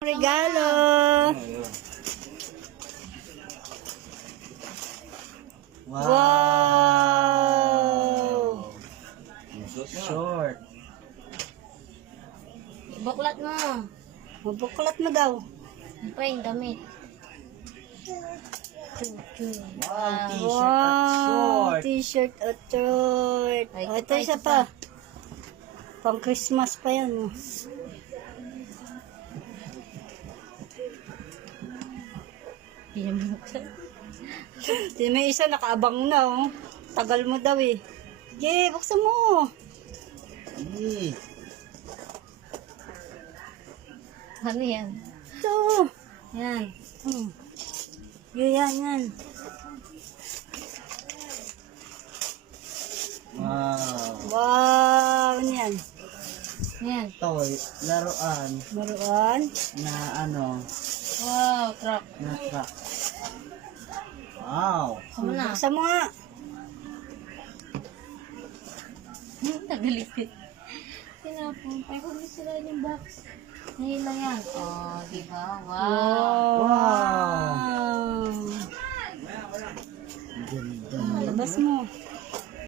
Regalo. Wow. Short. Buklat mo. Mabuklat mo daw. Ano pa yung damit? Wow, t-shirt at Wow, short. t-shirt at short. Ay, Oh, ito ay, isa ito pa. Pang Christmas pa yan. Oh. Hindi naman buksan. May isa nakaabang na. Oh. Tagal mo daw eh. Sige, buksan mo. Eh, Ano yan? Ito. Yan. Yan. wow. Wow, ano yan? Yan. Toy, laruan Maruan. na ano, Wow, truck. na truck. Wow. Kamu na. Buksan mo nga. Nagalikit. Tinapon. Ay, kung sila yung box. Nahila yan. Oh, di ba? Wow. Wow.